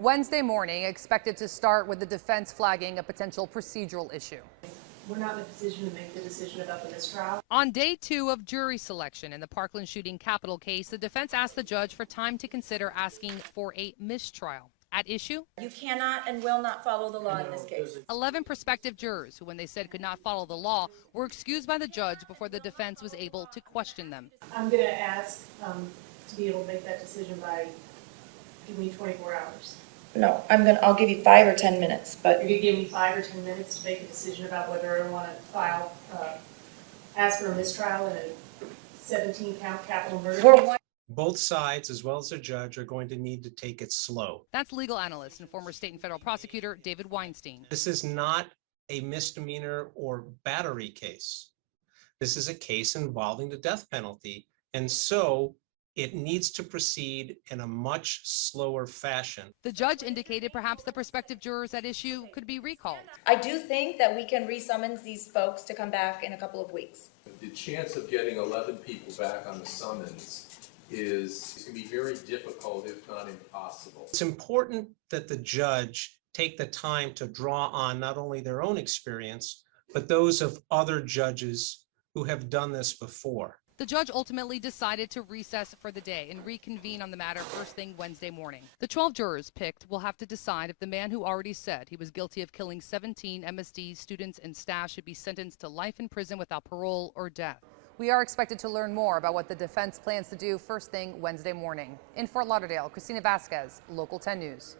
Wednesday morning expected to start with the defense flagging a potential procedural issue. We're not in a position to make the decision about the mistrial. On day 2 of jury selection in the Parkland shooting capital case, the defense asked the judge for time to consider asking for a mistrial. At issue? You cannot and will not follow the law in this case. 11 prospective jurors who, when they said could not follow the law, were excused by the judge before the defense was able to question them. I'm going to ask to be able to make that decision by, give me 24 hours. No, I'll give you 5 or 10 minutes, but You're going to give me 5 or 10 minutes to make a decision about whether I want to file, ask for a mistrial in a 17-count capital murder. Both sides, as well as the judge, are going to need to take it slow. That's legal analyst and former state and federal prosecutor David Weinstein. This is not a misdemeanor or battery case. This is a case involving the death penalty, and so it needs to proceed in a much slower fashion. The judge indicated perhaps the prospective jurors at issue could be recalled. I do think that we can resummons these folks to come back in a couple of weeks. The chance of getting 11 people back on the summons is going to be very difficult, if not impossible. It's important that the judge take the time to draw on not only their own experience, but those of other judges who have done this before. The judge ultimately decided to recess for the day and reconvene on the matter first thing Wednesday morning. The 12 jurors picked will have to decide if the man who already said he was guilty of killing 17 MSD students and staff should be sentenced to life in prison without parole or death. We are expected to learn more about what the defense plans to do first thing Wednesday morning. In Fort Lauderdale, Christina Vasquez, Local 10 News.